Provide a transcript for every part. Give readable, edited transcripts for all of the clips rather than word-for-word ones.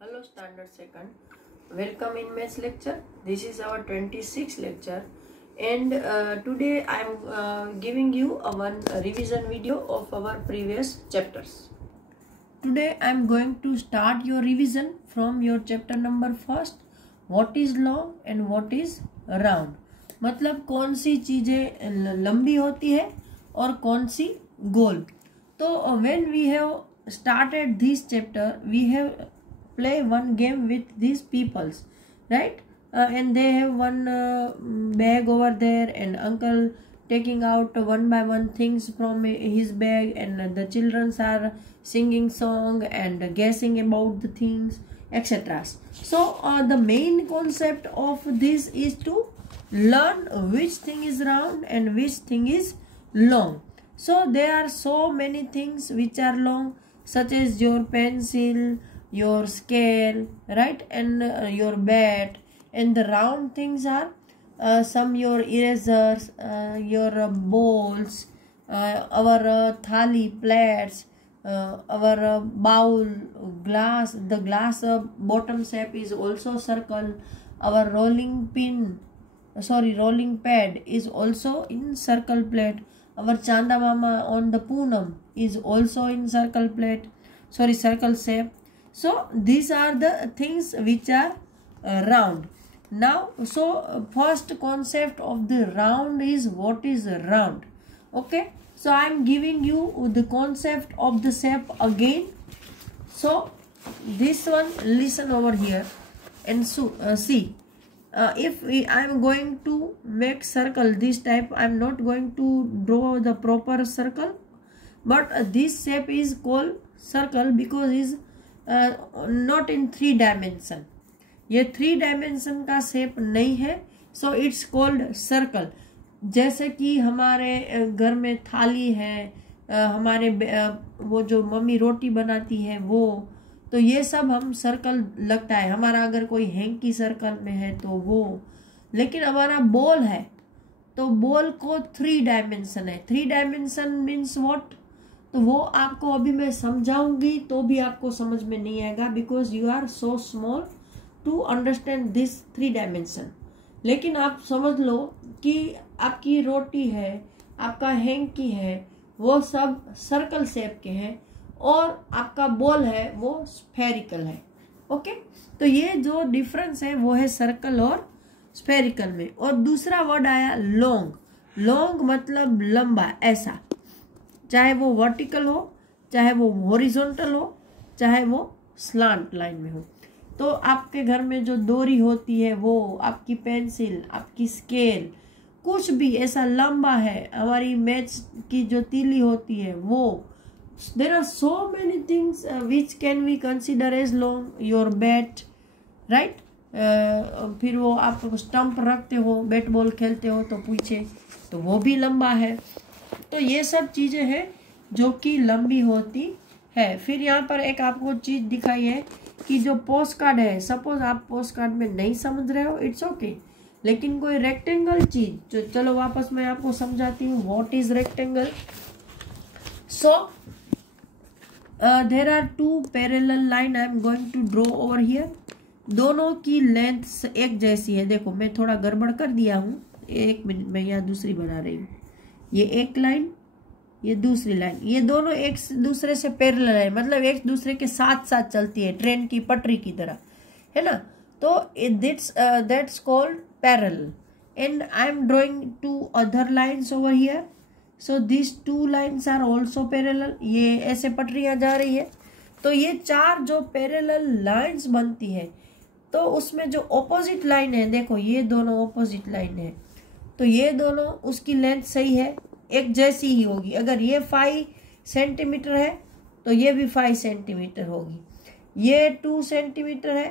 Hello Standard Second, welcome in maths lecture. This is our 26th lecture and today I am giving you one revision video of our previous chapters. Today I am going to start your revision from your chapter number first, what is long and what is round. मतलब कौन सी चीज़ें लंबी होती है और कौन सी गोल. तो when we have started this chapter we have play one game with these peoples, right? And they have one bag over there and uncle taking out one by one things from his bag, and the children are singing song and guessing about the things, etc. So the main concept of this is to learn which thing is round and which thing is long. So there are so many things which are long, such as your pencil, your scale, right, and your bat. And the round things are some your erasers, your bowls, our thali plates, our bowl, glass. The glass bottom shape is also circle. Our rolling pad is also in circle plate. Our chanda mama on the Poonam is also in circle shape. So these are the things which are round. Now, so first concept of the round is what is round. Okay, so I am giving you the concept of the shape again. So this one, listen over here and see. If I am going to make circle this type, I am not going to draw the proper circle, but this shape is called circle because is not in 3 dimension. ये 3 dimension का shape नहीं है, so it's called circle. जैसे कि हमारे घर में थाली है, हमारे वो जो मम्मी रोटी बनाती है वो, तो ये सब हम सर्कल लगता है. हमारा अगर कोई हैंकी सर्कल में है तो वो, लेकिन हमारा बॉल है तो बॉल को 3 dimension है. 3 dimension means what? तो वो आपको अभी मैं समझाऊंगी तो भी आपको समझ में नहीं आएगा, because you are so small to understand this 3 dimension. लेकिन आप समझ लो कि आपकी रोटी है, आपका हैंकी है, वो सब सर्कल शेप के हैं और आपका बॉल है वो स्फेरिकल है. ओके, तो ये जो डिफरेंस है वो है सर्कल और स्फेरिकल में. और दूसरा वर्ड आया लॉन्ग. लॉन्ग मतलब लंबा, ऐसा, चाहे वो वर्टिकल हो, चाहे वो हॉरिजॉन्टल हो, चाहे वो स्लांट लाइन में हो. तो आपके घर में जो डोरी होती है वो, आपकी पेंसिल, आपकी स्केल, कुछ भी ऐसा लंबा है. हमारी मैच की जो तीली होती है वो, there are so many things which can we consider as long. Your bat, right, फिर वो आप स्टंप रखते हो, बैट बॉल खेलते हो तो पीछे, तो वो भी लंबा है. तो ये सब चीजें हैं जो कि लंबी होती है. फिर यहाँ पर एक आपको चीज दिखाई है कि जो पोस्ट कार्ड है, सपोज आप पोस्ट कार्ड में नहीं समझ रहे हो, इट्स ओके, लेकिन कोई रेक्टेंगल चीज जो, चलो वापस मैं आपको समझाती हूँ what is rectangle. So there are 2 parallel line I am going to draw over here. दोनों की लेंथ एक जैसी है. देखो मैं थोड़ा गड़बड़ कर दिया हूँ, 1 मिनट में यहाँ दूसरी बना रही हूँ. ये एक लाइन, ये दूसरी लाइन, ये दोनों एक दूसरे से पैरेलल है, मतलब एक दूसरे के साथ साथ चलती है, ट्रेन की पटरी की तरह, है ना. तो that's called parallel. And I am drawing 2 other lines over here. So this 2 lines are also parallel. ये ऐसे पटरियां जा रही है. तो ये 4 जो पैरेलल लाइन्स बनती है, तो उसमें जो ऑपोजिट लाइन है, देखो ये दोनों ऑपोजिट लाइन है, तो ये दोनों, उसकी लेंथ सही है, एक जैसी ही होगी. अगर ये 5 सेंटीमीटर है तो ये भी 5 सेंटीमीटर होगी. ये 2 सेंटीमीटर है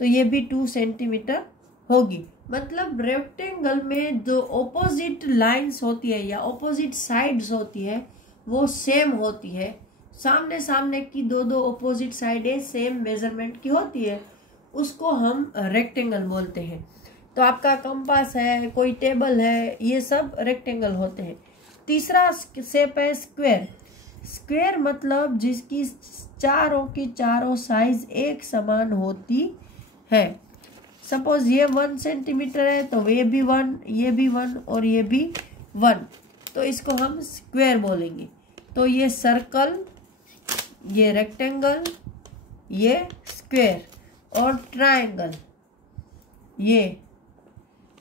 तो ये भी 2 सेंटीमीटर होगी. मतलब रेक्टेंगल में जो ऑपोजिट लाइंस होती है या ऑपोजिट साइड्स होती है वो सेम होती है. सामने सामने की दो ऑपोजिट साइडें सेम मेजरमेंट की होती है, उसको हम रेक्टेंगल बोलते हैं. तो आपका कंपास है, कोई टेबल है, ये सब रेक्टेंगल होते हैं. तीसरा शेप है स्क्वायर. स्क्वायर मतलब जिसकी चारों की चारों साइज एक समान होती है। सपोज ये 1 सेंटीमीटर है तो ये भी 1, ये भी 1 और ये भी 1, तो इसको हम स्क्वायर बोलेंगे। तो ये सर्कल, ये रेक्टेंगल, ये स्क्वायर और ट्रायंगल, ये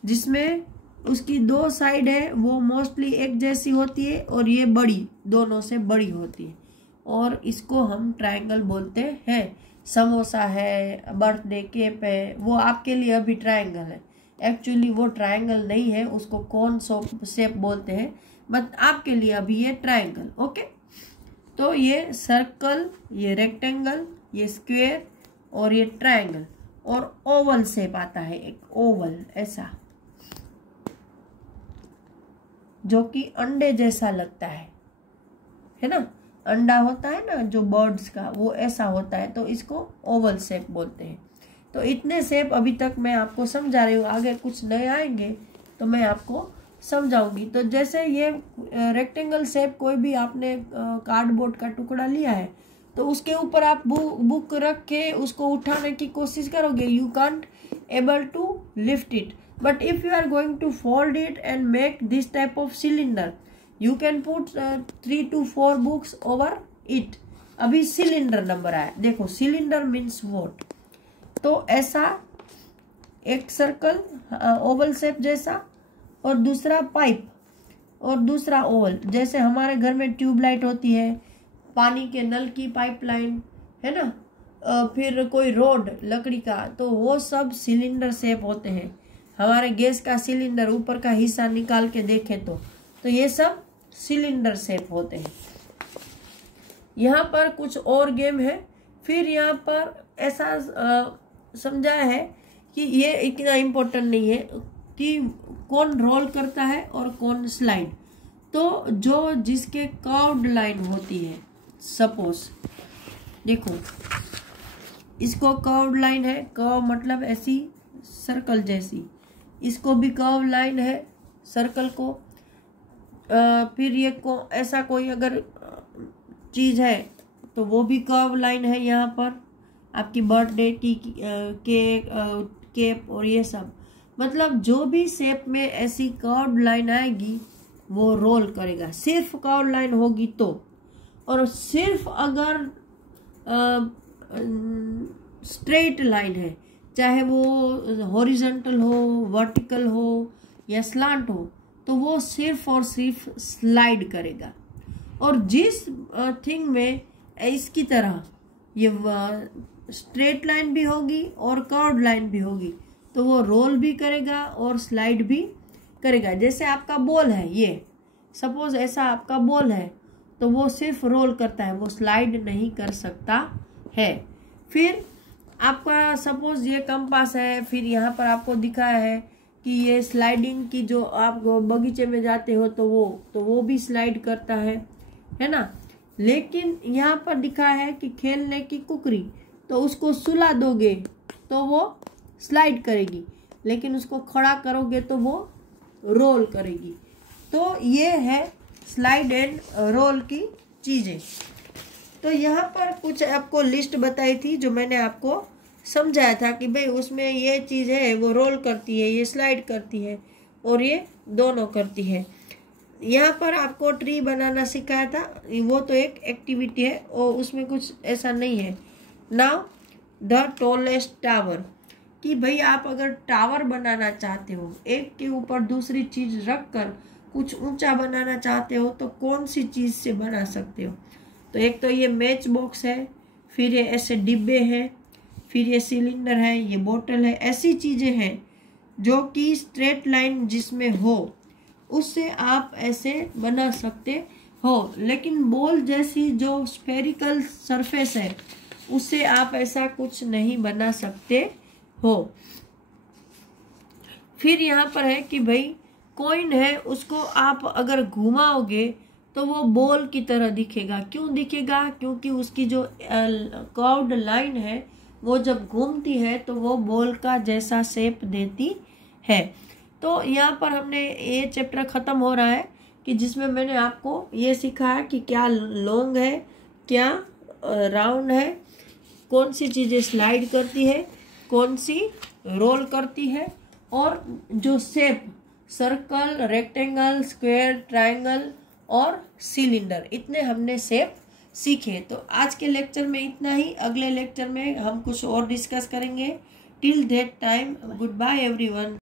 जिसमें उसकी 2 साइड है वो मोस्टली एक जैसी होती है और ये बड़ी, दोनों से बड़ी होती है, और इसको हम ट्रायंगल बोलते हैं। समोसा है, बर्थडे केक है, वो आपके लिए अभी ट्रायंगल है, एक्चुअली वो ट्रायंगल नहीं है, उसको कौन शेप बोलते हैं, बट आपके लिए अभी ये ट्रायंगल। ओके, तो ये सर्कल, ये रेक्टेंगल, ये स्क्वायर और ये ट्रायंगल, और ओवल शेप आता है, एक ओवल ऐसा जो कि अंडे जैसा लगता है ना, अंडा होता है ना जो बर्ड्स का, वो ऐसा होता है, तो इसको ओवल शेप बोलते हैं। तो इतने शेप अभी तक मैं आपको समझा रही हूँ, आगे कुछ नए आएंगे तो मैं आपको समझाऊंगी। तो जैसे ये रेक्टेंगल शेप, कोई भी आपने कार्डबोर्ड का टुकड़ा लिया है तो उसके ऊपर आप बुक रख के उसको उठाने की कोशिश करोगे, you can't able to lift it, but if you are going to fold it and make this type of cylinder, you can put 3 to 4 books over it। अभी सिलेंडर नंबर आया, देखो सिलेंडर मीन्स वॉट, तो ऐसा एक circle Oval shape जैसा, और दूसरा pipe, और दूसरा ओवल, जैसे हमारे घर में ट्यूबलाइट होती है, पानी के नल की पाइपलाइन है ना, फिर कोई रोड लकड़ी का, तो वो सब सिलेंडर शेप होते हैं। हमारे गैस का सिलेंडर ऊपर का हिस्सा निकाल के देखें तो ये सब सिलेंडर शेप होते हैं। यहाँ पर कुछ और गेम है। फिर यहाँ पर ऐसा समझाया है कि ये इतना इम्पोर्टेंट नहीं है कि कौन रोल करता है और कौन स्लाइड। तो जो जिसके कर्व्ड लाइन होती है, सपोज देखो इसको कर्व्ड लाइन है, कर्व मतलब ऐसी सर्कल जैसी, इसको भी कर्व लाइन है सर्कल को। फिर ये को ऐसा कोई अगर चीज है तो वो भी कर्व लाइन है। यहाँ पर आपकी बर्थडे की केक और ये सब, मतलब जो भी शेप में ऐसी कर्व लाइन आएगी वो रोल करेगा, सिर्फ कर्व लाइन होगी तो। और सिर्फ अगर स्ट्रेट लाइन है, चाहे वो हॉरिजॉन्टल हो, वर्टिकल हो या स्लांट हो, तो वो सिर्फ और सिर्फ स्लाइड करेगा। और जिस थिंग में इसकी तरह ये स्ट्रेट लाइन भी होगी और कर्व्ड लाइन भी होगी, तो वो रोल भी करेगा और स्लाइड भी करेगा। जैसे आपका बॉल है, ये सपोज ऐसा आपका बॉल है, तो वो सिर्फ रोल करता है, वो स्लाइड नहीं कर सकता है। फिर आपका सपोज ये कंपास है, फिर यहाँ पर आपको दिखाया है कि ये स्लाइडिंग की, जो आप बगीचे में जाते हो तो वो भी स्लाइड करता है ना। लेकिन यहाँ पर दिखाया है कि खेलने की कुकरी, तो उसको सुला दोगे तो वो स्लाइड करेगी, लेकिन उसको खड़ा करोगे तो वो रोल करेगी। तो ये है स्लाइड एंड रोल की चीजें। तो यहाँ पर कुछ आपको लिस्ट बताई थी जो मैंने आपको समझाया था कि भाई उसमें ये चीज़ है, वो रोल करती है, ये स्लाइड करती है और ये दोनों करती है। यहाँ पर आपको ट्री बनाना सिखाया था, वो तो एक एक्टिविटी है और उसमें कुछ ऐसा नहीं है। नाउ द टॉलेस्ट टावर, कि भाई आप अगर टावर बनाना चाहते हो, एक के ऊपर दूसरी चीज़ रख कर कुछ ऊंचा बनाना चाहते हो, तो कौन सी चीज़ से बना सकते हो। तो एक तो ये मैच बॉक्स है, फिर ये ऐसे डिब्बे हैं, फिर ये सिलेंडर है, ये बोतल है, ऐसी चीज़ें हैं जो कि स्ट्रेट लाइन जिसमें हो उससे आप ऐसे बना सकते हो। लेकिन बॉल जैसी जो स्फेरिकल सरफेस है उससे आप ऐसा कुछ नहीं बना सकते हो। फिर यहाँ पर है कि भाई कॉइन है, उसको आप अगर घुमाओगे तो वो बॉल की तरह दिखेगा। क्यों दिखेगा? क्योंकि उसकी जो कर्व्ड लाइन है वो जब घूमती है तो वो बॉल का जैसा शेप देती है। तो यहाँ पर हमने ये चैप्टर ख़त्म हो रहा है। कि जिसमें मैंने आपको ये सिखाया कि क्या लॉन्ग है, क्या राउंड है, कौन सी चीज़ें स्लाइड करती है, कौन सी रोल करती है, और जो shape circle, rectangle, square, triangle और सिलेंडर, इतने हमने शेप सीखे। तो आज के लेक्चर में इतना ही। अगले लेक्चर में हम कुछ और डिस्कस करेंगे। Till that time, good bye everyone.